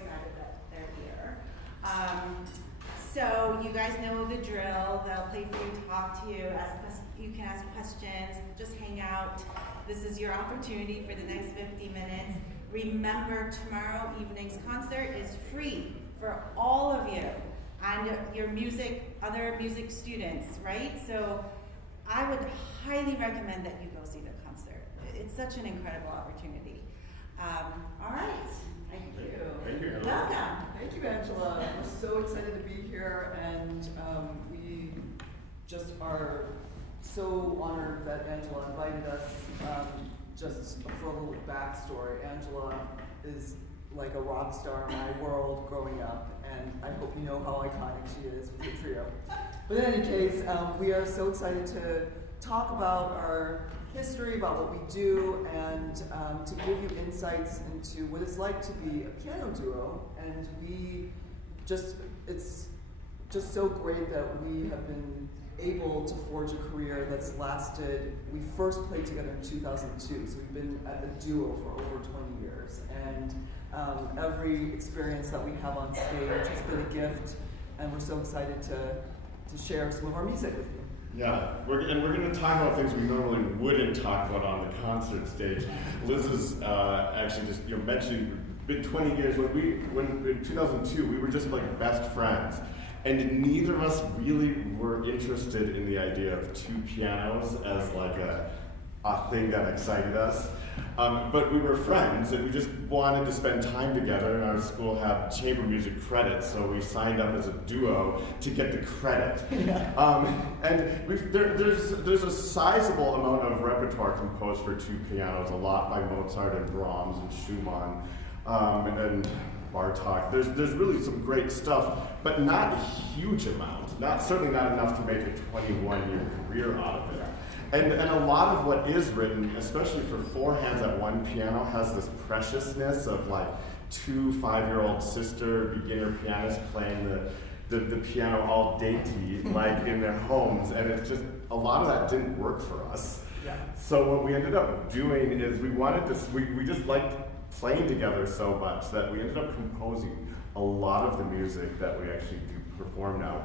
excited that they're here. So you guys know the drill. They'll play for you, talk to you, you can ask questions, just hang out. This is your opportunity for the next 50 minutes. Remember, tomorrow evening's concert is free for all of you and your other music students, right? So I would highly recommend that you go see the concert. It's such an incredible opportunity. All right. Thank you. Thank you. Welcome. Thank you, Angela. We're so excited to be here, and we just are so honored that Angela invited us. Just for a little backstory, Angela is like a rock star in my world growing up, and I hope you know how iconic she is with the trio. But in any case, we are so excited to talk about our history, about what we do, and to give you insights into what it's like to be a piano duo. And it's just so great that we have been able to forge a career that's lasted. We first played together in 2002, so we've been at the duo for over 20 years. And every experience that we have on stage has been a gift, and we're so excited to share some of our music with you. Yeah, we're going to talk about things we normally wouldn't talk about on the concert stage. Liz is actually just mentioning, been 20 years. When in 2002 we were just like best friends, and neither of us really were interested in the idea of two pianos as like a thing that excited us. But we were friends, and we just wanted to spend time together, and our school had chamber music credits, so we signed up as a duo to get the credit. And there's a sizable amount of repertoire composed for two pianos, a lot by Mozart and Brahms and Schumann and Bartok. There's really some great stuff, but not a huge amount, certainly not enough to make a 21-year career out of it. And a lot of what is written, especially for four hands at one piano, has this preciousness of like two 5-year-old sister beginner pianists playing the piano all dainty, like in their homes, and it's just, a lot of that didn't work for us. Yeah. So what we ended up doing is we just liked playing together so much that we ended up composing a lot of the music that we actually do perform now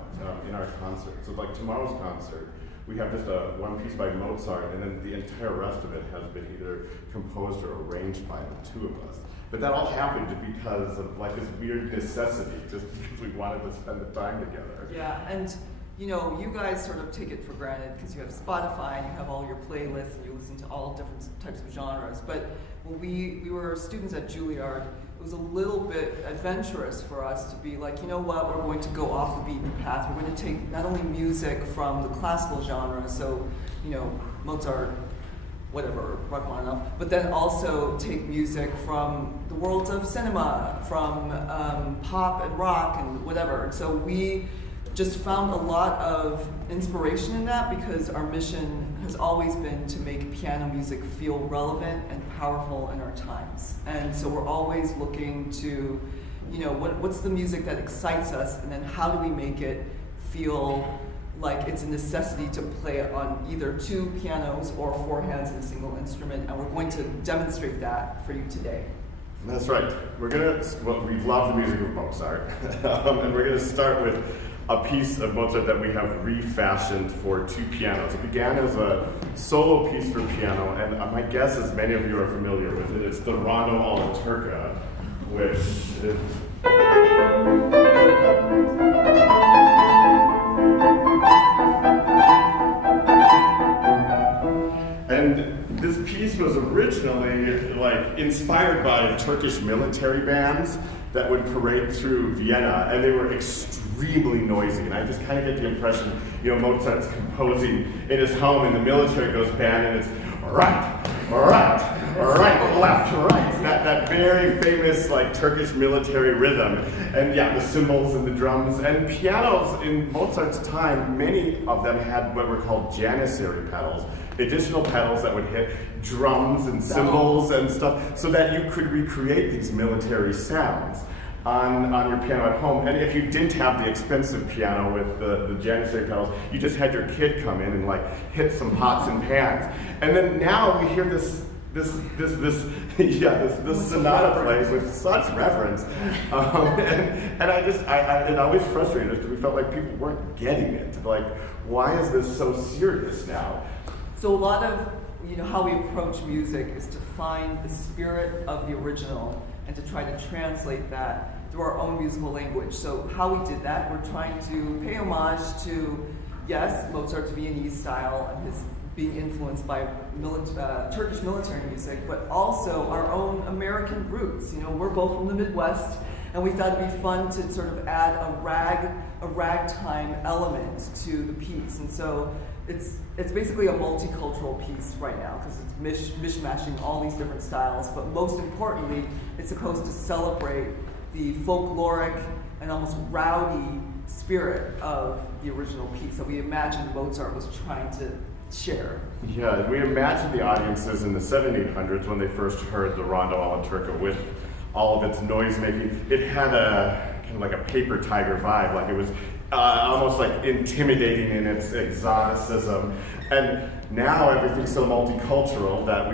in our concert. So like tomorrow's concert, we have just one piece by Mozart, and then the entire rest of it has been either composed or arranged by the two of us. But that all happened because of like this weird necessity, just because we wanted to spend the time together. Yeah, and you guys sort of take it for granted because you have Spotify and you have all your playlists and you listen to all different types of genres. But when we were students at Juilliard, it was a little bit adventurous for us to be like, you know what, we're going to go off the beaten path. We're going to take not only music from the classical genre, so, Mozart, whatever, Rachmaninoff, but then also take music from the worlds of cinema, from pop and rock and whatever. And so we just found a lot of inspiration in that because our mission has always been to make piano music feel relevant and powerful in our times. And so we're always looking to, what's the music that excites us, and then how do we make it feel like it's a necessity to play it on either two pianos or four hands in a single instrument, and we're going to demonstrate that for you today. That's right. We love the music of Mozart, and we're going to start with a piece of Mozart that we have refashioned for two pianos. It began as a solo piece for piano, and my guess is many of you are familiar with it. It's the Rondo alla Turca, which is... And this piece was originally inspired by Turkish military bands that would parade through Vienna, and they were extremely noisy. And I just kind of get the impression, Mozart's composing in his home, and the military goes band, and it's right, left, right. That very famous Turkish military rhythm, and the cymbals and the drums and pianos in Mozart's time. Many of them had what were called janissary pedals, additional pedals that would hit drums and cymbals and stuff, so that you could recreate these military sounds on your piano at home. And if you didn't have the expensive piano with the janissary pedals, you just had your kid come in and hit some pots and pans. And then now we hear this this sonata plays with such reverence, and it always frustrated us because we felt like people weren't getting it. Like, why is this so serious now? So a lot of how we approach music is to find the spirit of the original and to try to translate that through our own musical language. So how we did that, we're trying to pay homage to, yes, Mozart's Viennese style and his being influenced by Turkish military music, but also our own American roots. We're both from the Midwest, and we thought it'd be fun to sort of add a ragtime element to the piece. And so it's basically a multicultural piece right now because it's mishmashing all these different styles. But most importantly, it's supposed to celebrate the folkloric and almost rowdy spirit of the original piece that we imagined Mozart was trying to share. Yeah, we imagined the audiences in the 1700s when they first heard the Rondo alla Turca with all of its noise making. It had a kind of like a paper tiger vibe, like it was almost like intimidating in its exoticism. And now everything's so multicultural that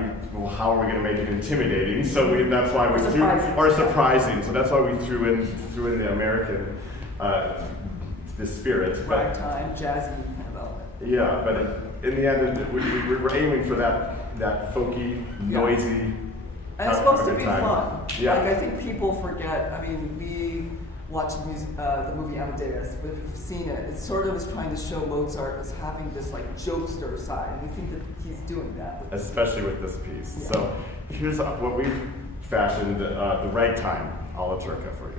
how are we going to make it intimidating? So that's why surprising. So that's why we threw in the American the spirit. Ragtime, jazzy kind of element. Yeah, but in the end, we were aiming for that folky, noisy. And it's supposed to be fun. Yeah. Like, I think people forget. I mean, we watched the movie Amadeus, but if you've seen it, it sort of is trying to show Mozart as having this like jokester side, and we think that he's doing that. Especially with this piece. Yeah. So here's what we've fashioned, the ragtime alla Turca for you.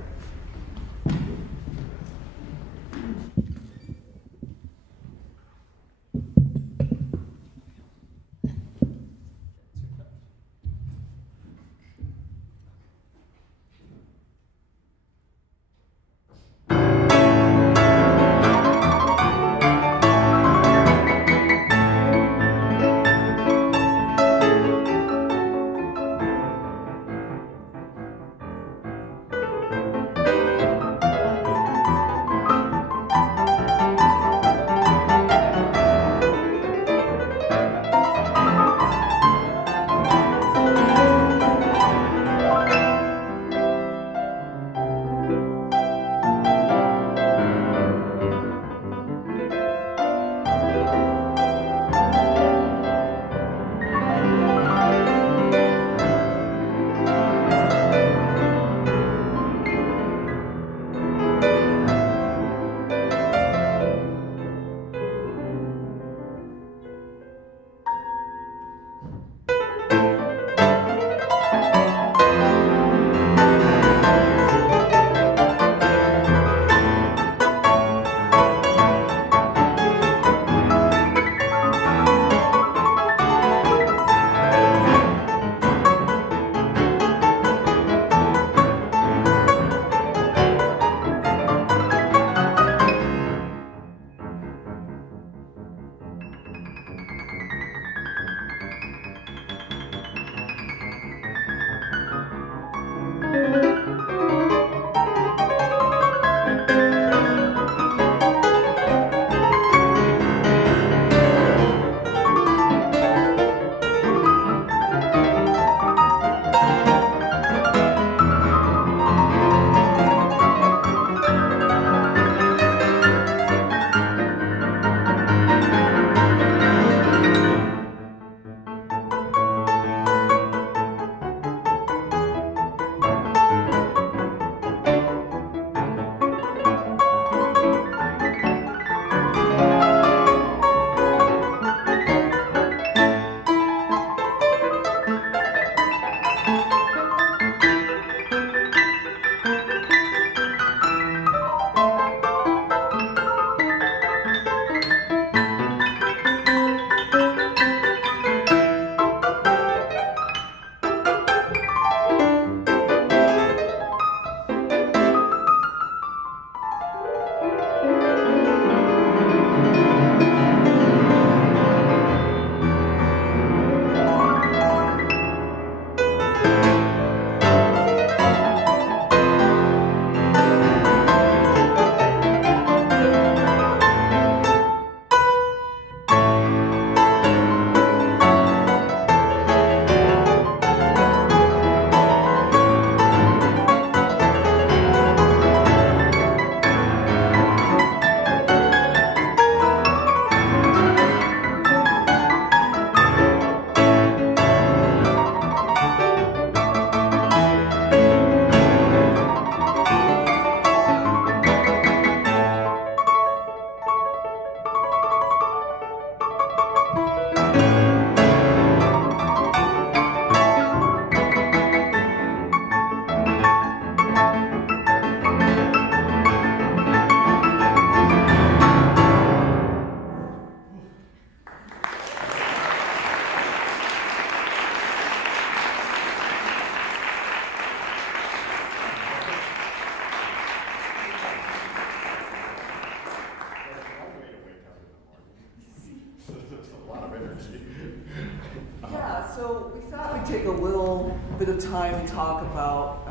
bit of time to talk about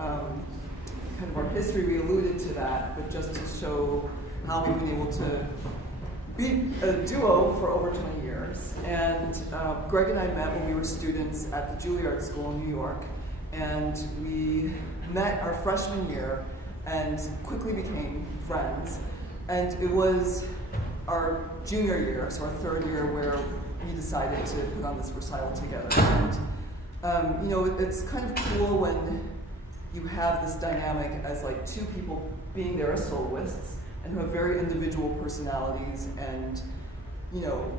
kind of our history. We alluded to that, but just to show how we've been able to be a duo for over 20 years. And Greg and I met when we were students at the Juilliard School in New York, and we met our freshman year and quickly became friends. And it was our junior year, so our third year, where we decided to put on this recital together. And you know, it's kind of cool when you have this dynamic as like two people being there as soloists and who have very individual personalities and, you know,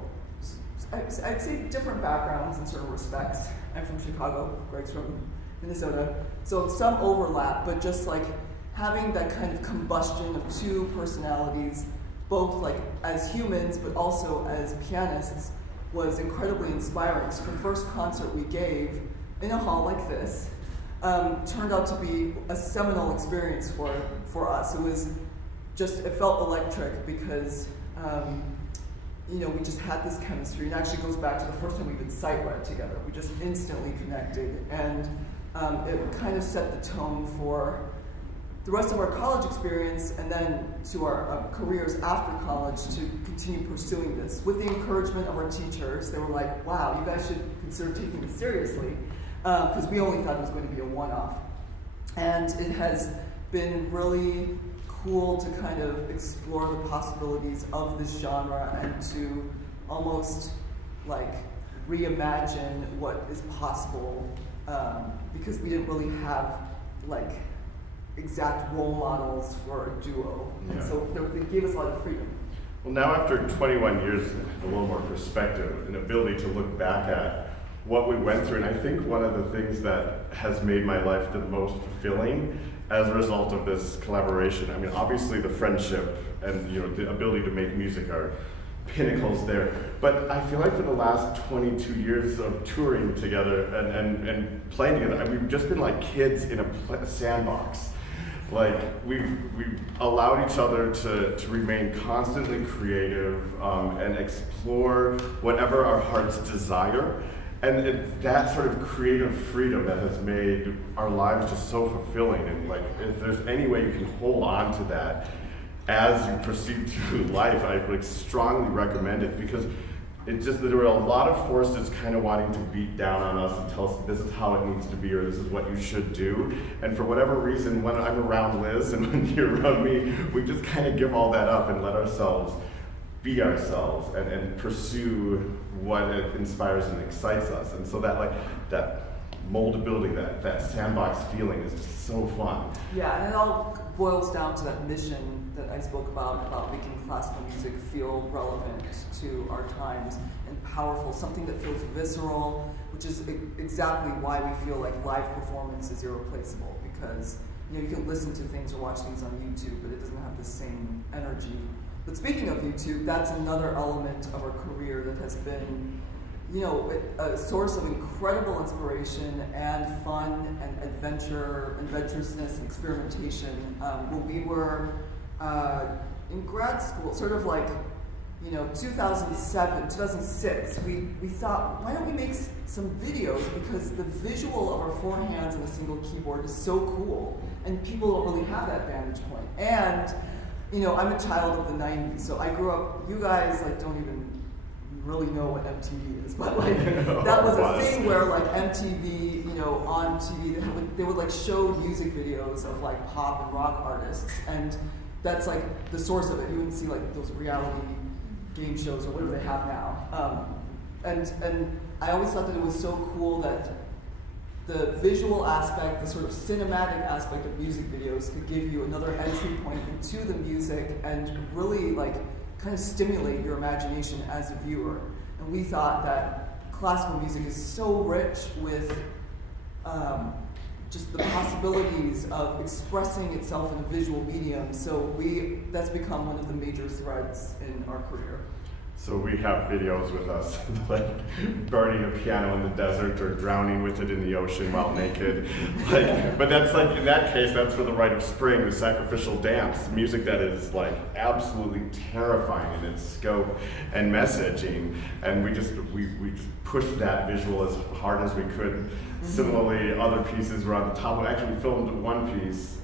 I'd say different backgrounds in certain respects. I'm from Chicago, Greg's from Minnesota, so some overlap, but just like having that kind of combustion of two personalities, both like as humans but also as pianists, was incredibly inspiring. So the first concert we gave in a hall like this turned out to be a seminal experience for us. It was just, it felt electric because you know, we just had this chemistry. It actually goes back to the first time we did sight read together. We just instantly connected, and it kind of set the tone for the rest of our college experience, and then to our careers after college, to continue pursuing this. With the encouragement of our teachers, they were like, wow, you guys should consider taking this seriously, because we only thought it was going to be a one-off. And it has been really cool to kind of explore the possibilities of this genre and to almost like reimagine what is possible, because we didn't really have like exact role models for a duo. Yeah. And so they gave us a lot of freedom. Well, now after 21 years, a little more perspective, an ability to look back at what we went through, and I think one of the things that has made my life the most fulfilling as a result of this collaboration, I mean, obviously the friendship and, you know, the ability to make music are pinnacles there, but I feel like for the last 22 years of touring together and playing together, I mean, we've just been like kids in a sandbox. Like, we've allowed each other to remain constantly creative and explore whatever our hearts desire. And it's that sort of creative freedom that has made our lives just so fulfilling. And like, if there's any way you can hold on to that as you proceed through life, I would strongly recommend it, because it's just that there were a lot of forces kind of wanting to beat down on us and tell us this is how it needs to be, or this is what you should do. And for whatever reason, when I'm around Liz and when you're around me, we just kind of give all that up and let ourselves be ourselves and pursue what it inspires and excites us. And so that, like, that moldability, that sandbox feeling is just so fun. Yeah, and it all boils down to that mission that I spoke about making classical music feel relevant to our times and powerful, something that feels visceral, which is exactly why we feel like live performance is irreplaceable, because, you know, you can listen to things or watch things on YouTube, but it doesn't have the same energy. But speaking of YouTube, that's another element of our career that has been, you know, a source of incredible inspiration and fun and adventurousness and experimentation. When we were in grad school, sort of like, you know, 2007, 2006, we thought, why don't we make some videos, because the visual of our four hands and a single keyboard is so cool, and people don't really have that vantage point. And, you know, I'm a child of the 90s, so I grew up, you guys like don't even really know what MTV is, but like that was a thing where like MTV, you know, on TV, they would like show music videos of like pop and rock artists, and that's like the source of it. You wouldn't see like those reality game shows or whatever they have now. And I always thought that it was so cool that the visual aspect, the sort of cinematic aspect of music videos could give you another entry point into the music and really like kind of stimulate your imagination as a viewer. And we thought that classical music is so rich with just the possibilities of expressing itself in a visual medium. So that's become one of the major threads in our career. So we have videos with us, like burning a piano in the desert or drowning with it in the ocean while naked. Like, but that's like, in that case, that's for the rite of spring, the sacrificial dance, music that is like absolutely terrifying in its scope and messaging. And we just pushed that visual as hard as we could. Similarly, other pieces were on the top. We actually filmed one piece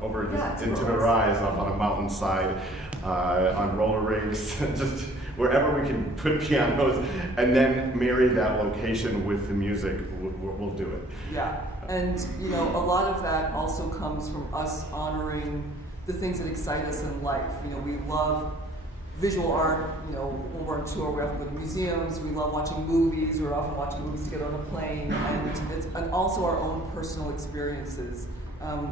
over into the rise up on a mountainside on roller rinks, just wherever we can put pianos and then marry that location with the music, we'll do it. Yeah, and you know, a lot of that also comes from us honoring the things that excite us in life. You know, we love visual art. You know, when we're on tour, we often go to museums. We love watching movies. We're often watching movies together on a plane, and also our own personal experiences.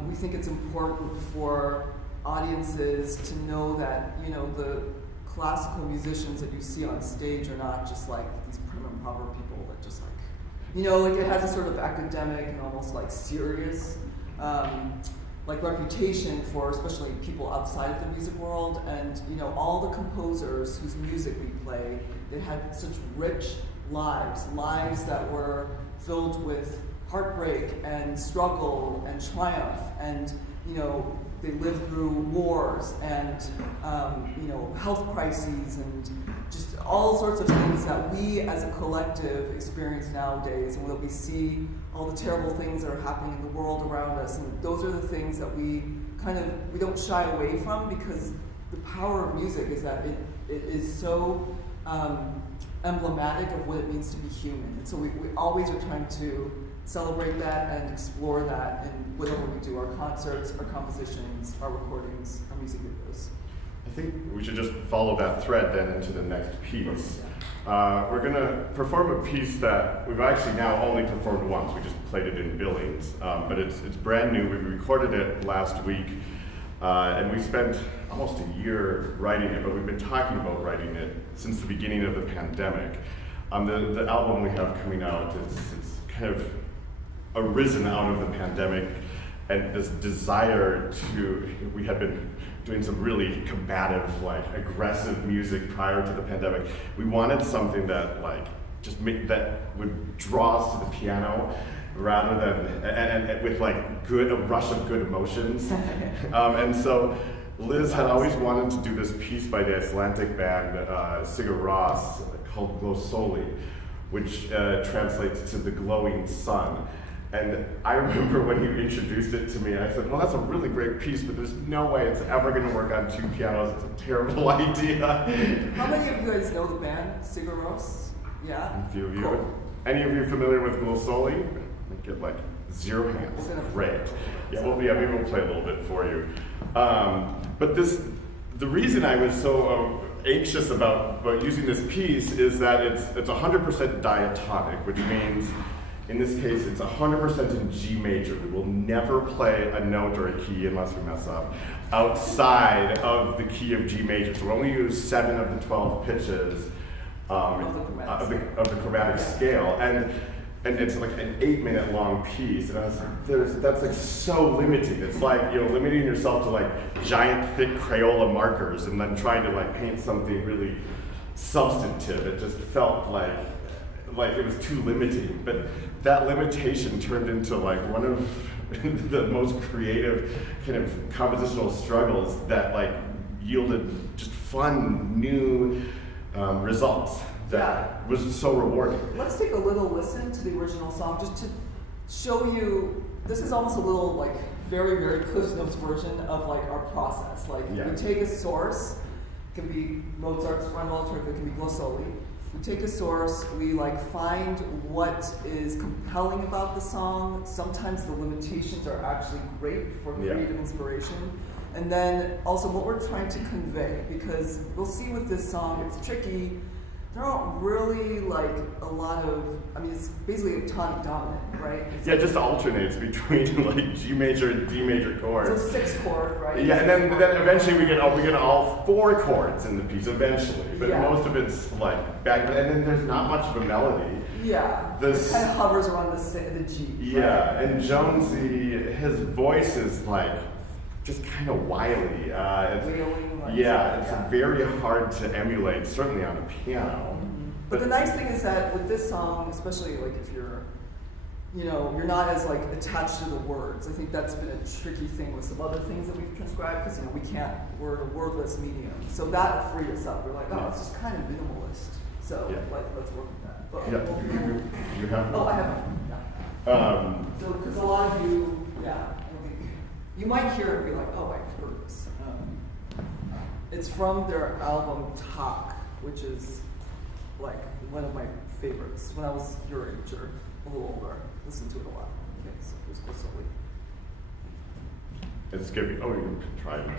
We think it's important for audiences to know that, you know, the classical musicians that you see on stage are not just like these prim and proper people that just like, you know, like it has a sort of academic and almost like serious like reputation for especially people outside of the music world. And you know, all the composers whose music we play, they had such rich lives that were filled with heartbreak and struggle and triumph, and you know, they lived through wars and you know, health crises and just all sorts of things that we as a collective experience nowadays. And when we see all the terrible things that are happening in the world around us, and those are the things that we don't shy away from, because the power of music is that it is so emblematic of what it means to be human. And so we always are trying to celebrate that and explore that in whatever we do, our concerts, our compositions, our recordings, our music videos. I think we should just follow that thread then into the next piece. We're gonna perform a piece that we've actually now only performed once. We just played it in Billings, but it's brand new. We recorded it last week, and we spent almost a year writing it, but we've been talking about writing it since the beginning of the pandemic. The album we have coming out it's kind of arisen out of the pandemic and this desire we had been doing some really combative, like aggressive music prior to the pandemic. We wanted something that that would draw us to the piano rather than, and with like a rush of good emotions. And so Liz had always wanted to do this piece by the Icelandic band Sigur Rós called Glow Soli, which translates to the glowing sun. And I remember when you introduced it to me, I said, well, that's a really great piece, but there's no way it's ever going to work on two pianos. It's a terrible idea. How many of you guys know the band, Sigur Rós? Yeah? A few of you. Cool. Any of you familiar with Glow Soli? I get like 0 hands. Great. Yeah, maybe we'll play a little bit for you. But the reason I was so anxious about using this piece is that it's 100% diatonic, which means in this case, it's 100% in G major. We will never play a note or a key, unless we mess up, outside of the key of G major. So we only use 7 of the 12 pitches of the chromatic scale. And it's like an 8-minute long piece. And I was like, that's like so limiting. It's like, you know, limiting yourself to like giant, thick Crayola markers and then trying to like paint something really substantive. It just felt like it was too limiting, but that limitation turned into like one of the most creative kind of compositional struggles that like yielded just fun, new results that was so rewarding. Let's take a little listen to the original song just to show you, this is almost a little like very, very Cliff Notes version of like our process. Like we take a source, it can be Mozart's Reynolds, or it can be Glow Soli. We take a source, we like find what is compelling about the song. Sometimes the limitations are actually great for creative inspiration. And then also what we're trying to convey, because we'll see with this song, it's tricky. There aren't really like a lot of, I mean, it's basically a tonic dominant, right? It just alternates between like G major and D major chords. It's a 6 chord, right? Yeah, and then eventually we get all 4 chords in the piece eventually, but most of it's like back, and then there's not much of a melody. Yeah, it kind of hovers around the G. Yeah, right? And Jonesy, his voice is like just kind of wily. Wailing, like, Yeah, it's yeah. very hard to emulate, certainly on a piano. But the nice thing is that with this song, especially like if you're, you're not as like attached to the words. I think that's been a tricky thing with some other things that we've transcribed because we're a wordless medium. So that freed us up. We're like, oh, it's just kind of minimalist. So let's work with that. But You have. oh, I have. Yeah. So because a lot of you, I don't think you might hear it and be like, oh, I've heard this. It's from their album Talk, which is like one of my favorites. When I was your age or a little older, listened to it a lot. Okay, so here's go slowly. It's gonna be. Oh, you can try it.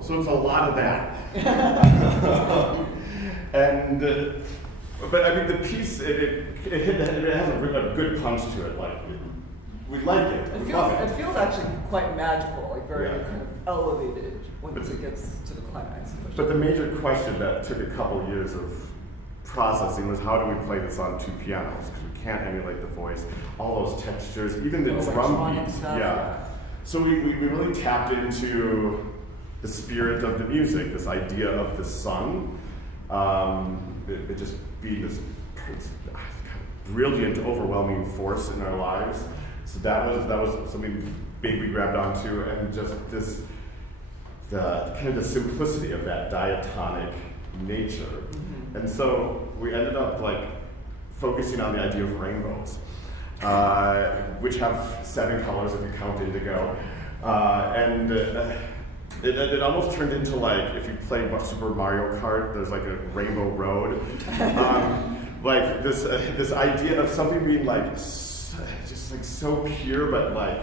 So it's a lot of that. And, but I mean, the piece, it has a good punch to it. Like, we like it. We love it. It feels actually quite magical, like very Yeah. kind of elevated once it gets to the climax. But the major question that took a couple years of processing was how do we play this on two pianos? Because we can't emulate the voice, all those textures, even the drum electronic beats. stuff, Yeah. So we really tapped into the spirit of the music, this idea of the sun. It just being this kind of brilliant, overwhelming force in our lives. So that was something big we grabbed onto, and just the kind of the simplicity of that diatonic nature. Mm-hmm. And so we ended up like focusing on the idea of rainbows, which have 7 colors if you count indigo, and it almost turned into like if you play Super Mario Kart, there's like a rainbow road, like this idea of something being like just like so pure, but like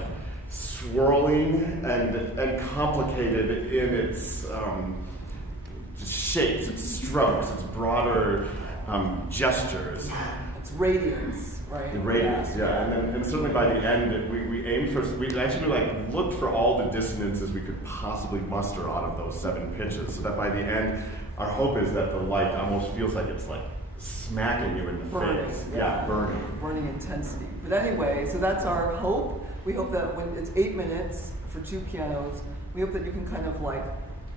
swirling and complicated in its just shapes, its strokes, its broader gestures. It's radiance, right? The radiance, yeah. And certainly by the end, we aimed for, we actually like looked for all the dissonances we could possibly muster out of those 7 pitches, so that by the end, our hope is that the light almost feels like it's like smacking you in the face. Yeah, burning. Burning intensity. But anyway, so that's our hope. We hope that when it's 8 minutes for 2 pianos, we hope that you can kind of like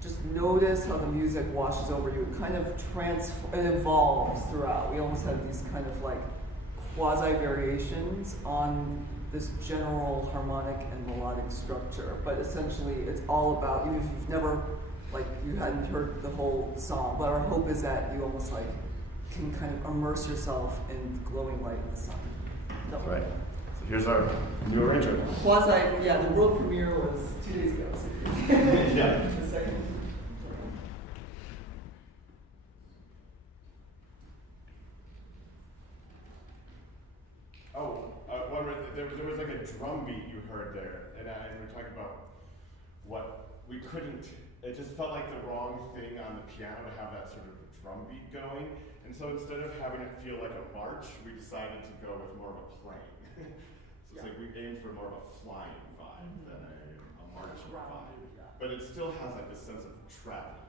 just notice how the music washes over you. It kind of it evolves throughout. We almost have these kind of like quasi-variations on this general harmonic and melodic structure. But essentially, it's all about, even if you've never, like, you hadn't heard the whole song, but our hope is that you almost like can kind of immerse yourself in the glowing light of the sun. That's right. So here's our new arrangement. The world premiere was 2 days ago. So Yeah. The second. There was like a drum beat you heard there, and we were talking about what we couldn't. It just felt like the wrong thing on the piano to have that sort of drum beat going, and so instead of having it feel like a march, we decided to go with more of a playing. So it's like we aimed for more of a flying vibe than a marching vibe, but it still has like this sense of traveling.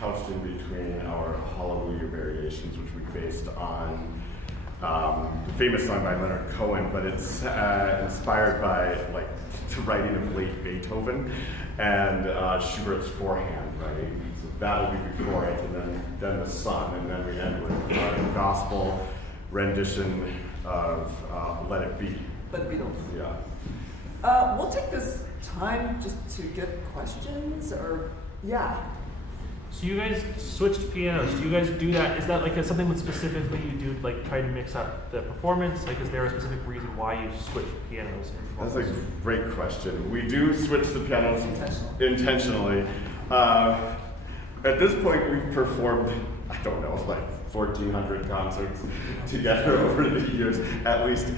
couched in between our Hallelujah variations, which we based on the famous song by Leonard Cohen, but it's inspired by like the writing of late Beethoven and Schubert's forehand writing. So that'll be before it, and then the Son, and then we end with a gospel rendition of Let It Be. But Beatles. Yeah. We'll take this time just to get questions, or yeah. So you guys switched pianos. Do you guys do that? Is that like something that specifically you do, like try to mix up the performance? Like, is there a specific reason why you switch pianos? That's a great question. We do switch the pianos intentionally. At this point, we've performed, I don't know, like 1,400 concerts together over the years, at least.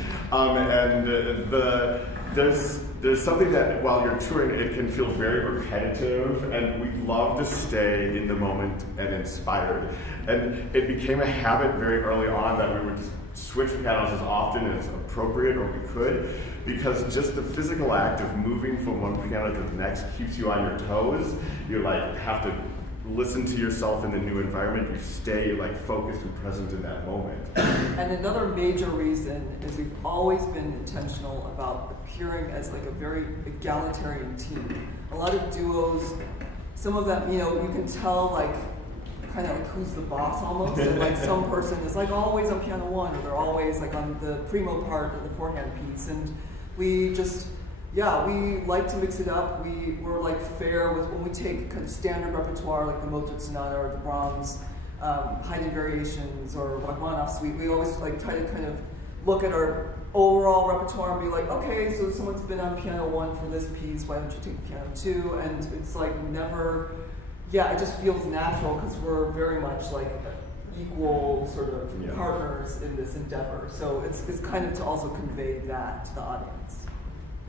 There's something that while you're touring, it can feel very repetitive, and we love to stay in the moment and inspired. And it became a habit very early on that we would just switch pianos as often as appropriate or we could, because just the physical act of moving from one piano to the next keeps you on your toes. You like have to listen to yourself in the new environment. You stay like focused and present in that moment. And another major reason is we've always been intentional about appearing as like a very egalitarian team. A lot of duos, some of them, you know, you can tell like kind of like who's the boss almost, and like some person is like always on piano one, or they're always like on the primo part of the forehand piece, and we just, yeah, we like to mix it up. We're like fair with when we take kind of standard repertoire like the Mozart Sonata or the Brahms Haydn variations or Rachmaninoff suite. We always like try to kind of look at our overall repertoire and be like, okay, so someone's been on piano one for this piece, why don't you take piano two? And it's like never, yeah, it just feels natural because we're very much like equal sort of partners in this endeavor. So it's kind of to also convey that to the audience.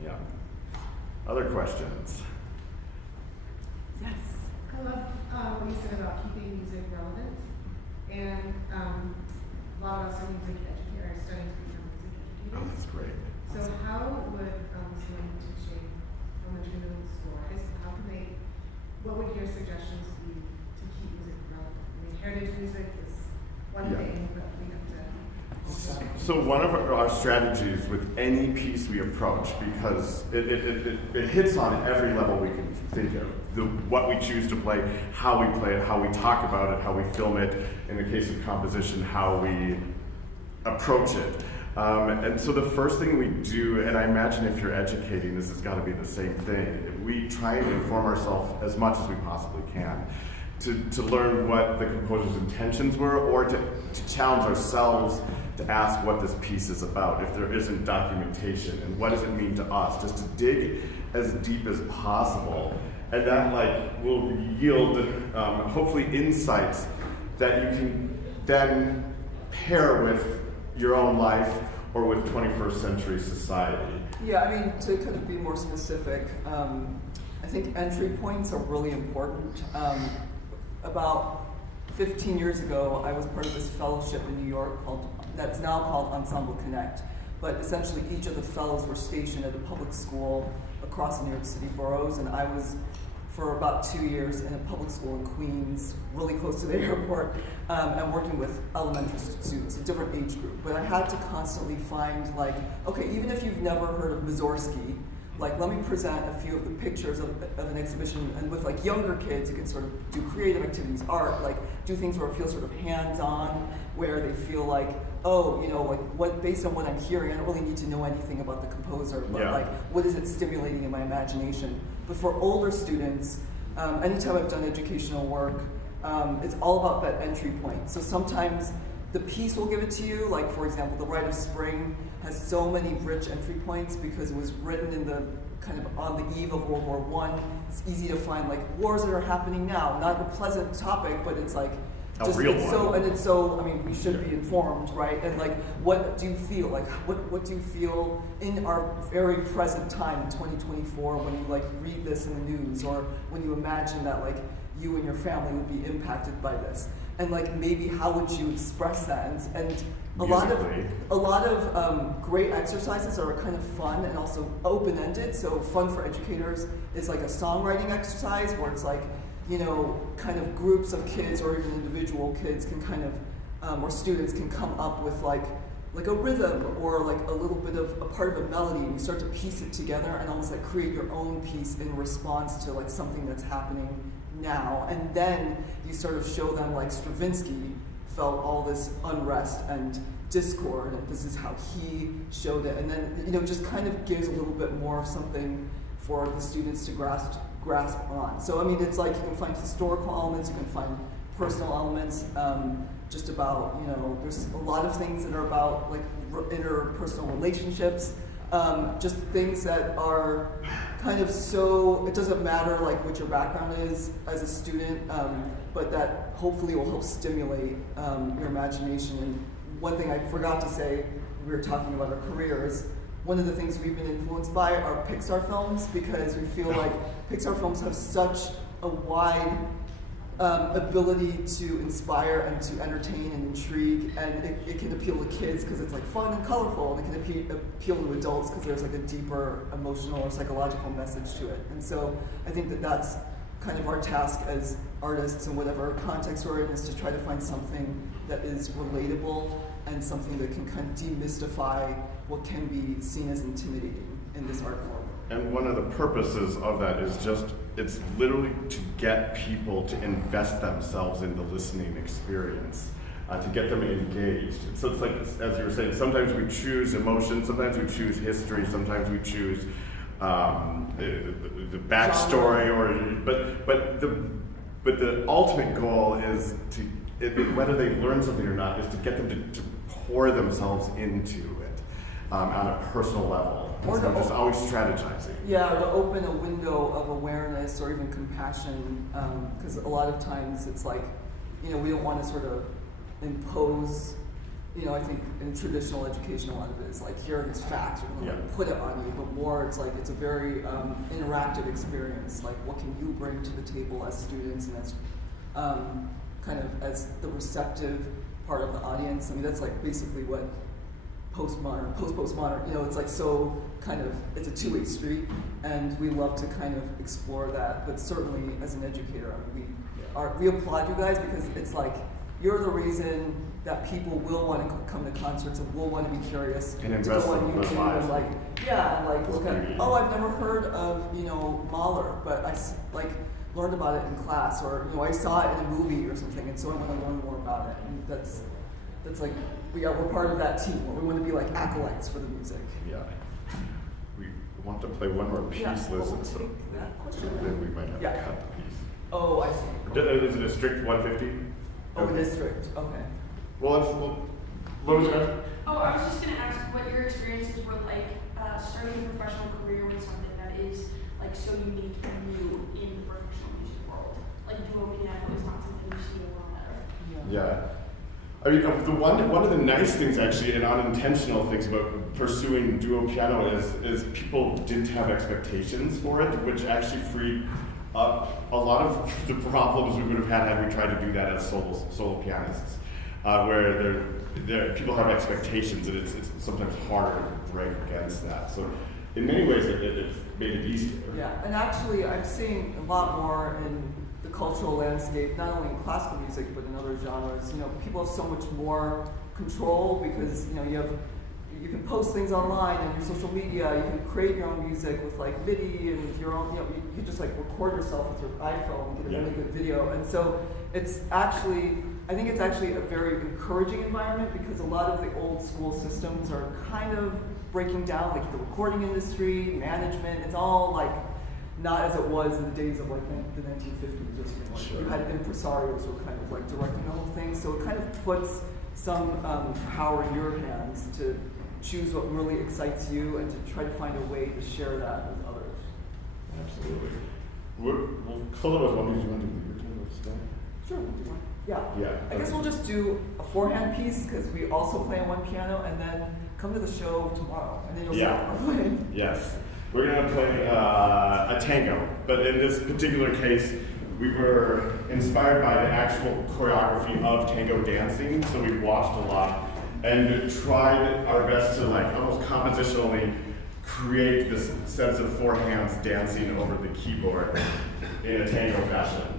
Yeah. Other questions? Yes. I love what you said about keeping music relevant. And a lot of us are music educators studying to become music educators. Oh, that's great. So how would someone teaching elementary, middle school, high school, how can they, what would your suggestions be to keep music relevant? I mean, heritage music is one thing, but we have to also. So one of our strategies with any piece we approach, because it hits on every level we can think of, what we choose to play, how we play it, how we talk about it, how we film it, in the case of composition, how we approach it. And so the first thing we do, and I imagine if you're educating, this has got to be the same thing, we try and inform ourselves as much as we possibly can. To learn what the composer's intentions were, or to challenge ourselves to ask what this piece is about, if there isn't documentation, and what does it mean to us, just to dig as deep as possible. And that like will yield hopefully insights that you can then pair with your own life or with 21st century society. Yeah, I mean, to kind of be more specific, I think entry points are really important. About 15 years ago, I was part of this fellowship in New York that's now called Ensemble Connect. But essentially, each of the fellows were stationed at a public school across the New York City boroughs, and I was for about 2 years in a public school in Queens, really close to the airport, and working with elementary students, a different age group. But I had to constantly find, like, okay, even if you've never heard of Mussorgsky, like, let me present a few of the pictures of an exhibition, and with like younger kids, you can sort of do creative activities, art, like do things where it feels sort of hands-on, where they feel like, oh, you know, like what, based on what I'm hearing, I don't really need to know anything about the composer, but like, what is it stimulating in my imagination? But for older students, anytime I've done educational work, it's all about that entry point. So sometimes the piece will give it to you, like for example, The Rite of Spring has so many rich entry points because it was written in the kind of on the eve of World War I. It's easy to find like wars that are happening now, not a pleasant topic, but it's like just, real it's one. so, and it's so, I mean, we should be informed, right? And like, what do you feel? Like, what do you feel in our very present time in 2024 when you like read this in the news, or when you imagine that like you and your family would be impacted by this? And like, maybe how would you express that? And a lot of great exercises are kind of fun and also open-ended. So fun for educators is like a songwriting exercise where it's like, you know, kind of groups of kids or even individual kids can kind of, or students can come up with like a rhythm or like a little bit of a part of a melody, and you start to piece it together and almost like create your own piece in response to like something that's happening now. And then you sort of show them like Stravinsky felt all this unrest and discord, and this is how he showed it. And then, you know, just kind of gives a little bit more of something for the students to grasp on. So, I mean, it's like you can find historical elements, you can find personal elements, just about, you know, there's a lot of things that are about like interpersonal relationships, just things that are kind of so, it doesn't matter like what your background is as a student, but that hopefully will help stimulate your imagination. And one thing I forgot to say, we were talking about our careers, one of the things we've been influenced by are Pixar films, because we feel like Pixar films have such a wide ability to inspire and to entertain and intrigue, and it can appeal to kids because it's like fun and colorful, and it can appeal to adults because there's like a deeper emotional or psychological message to it. And so I think that that's kind of our task as artists in whatever context we're in, is to try to find something that is relatable and something that can kind of demystify what can be seen as intimidating in this art form. And one of the purposes of that is just, it's literally to get people to invest themselves in the listening experience, to get them engaged. So it's like, as you were saying, sometimes we choose emotion, sometimes we choose history, sometimes we choose the backstory, but the ultimate goal is to, whether they learn something or not, is to get them to pour themselves into it on a personal level. Or Instead of just always strategizing. Yeah, or to open a window of awareness or even compassion, because a lot of times it's like, you know, we don't want to sort of impose, you know, I think in traditional education a lot of it is like, here are these facts, we're going to put it on you, but more it's like, it's a very interactive experience, like what can you bring to the table as students and as kind of as the receptive part of the audience. I mean, that's like basically what postmodern, you know, it's like so kind of, it's a two-way street, and we love to kind of explore that. But certainly as an educator, we applaud you guys, because it's like, you're the reason that people will want to come to concerts and will want to be curious And to go invest on in their YouTube lives. and like, yeah, and like look at, Experience. oh, I've never heard of, you know, Mahler, but I like learned about it in class, or, you know, I saw it in a movie or something, and so I want to learn more about it. And that's like, we're part of that team. We want to be like acolytes for the music. Yeah. We want to play one more piece, Yeah, Liz, we'll and so take that question. then we might have Yeah. to cut the piece. Oh, I see. Is it a strict 150? Oh, district, okay. Well, What was that? Oh, I was just gonna ask what your experiences were like starting a professional career with something that is like so unique and new in the professional music world. Like duo piano is not something you see a lot of. yeah. I mean, one of the nice things actually, and unintentional things about pursuing duo piano is people didn't have expectations for it, which actually freed up a lot of the problems we would have had we tried to do that as solo pianists, where people have expectations, and it's sometimes harder to break against that. So in many ways, it made it easier. Yeah, and actually I'm seeing a lot more in the cultural landscape, not only in classical music, but in other genres. You know, people have so much more control, because, you know, you can post things online and your social media, you can create your own music with like MIDI and your own, you know, you can just like record yourself with your iPhone and get a really good video. And so it's actually, I think it's actually a very encouraging environment, because a lot of the old school systems are kind of breaking down, like the recording industry, management, it's all like not as it was in the days of like the 1950s. Just like Sure. you had impresarios who were kind of like directing the whole thing. So it kind of puts some power in your hands to choose what really excites you and to try to find a way to share that with others. Absolutely. We'll close it with one piece. You want to do the original today? Sure, we'll do one. Yeah. Yeah. I guess we'll just do a four-hand piece, because we also play on one piano, and then come to the show tomorrow, and then you'll Yeah. start playing. Yes. We're going to play a tango, but in this particular case, we were inspired by the actual choreography of tango dancing, so we watched a lot and tried our best to like almost compositionally create this sense of four hands dancing over the keyboard in a tango fashion.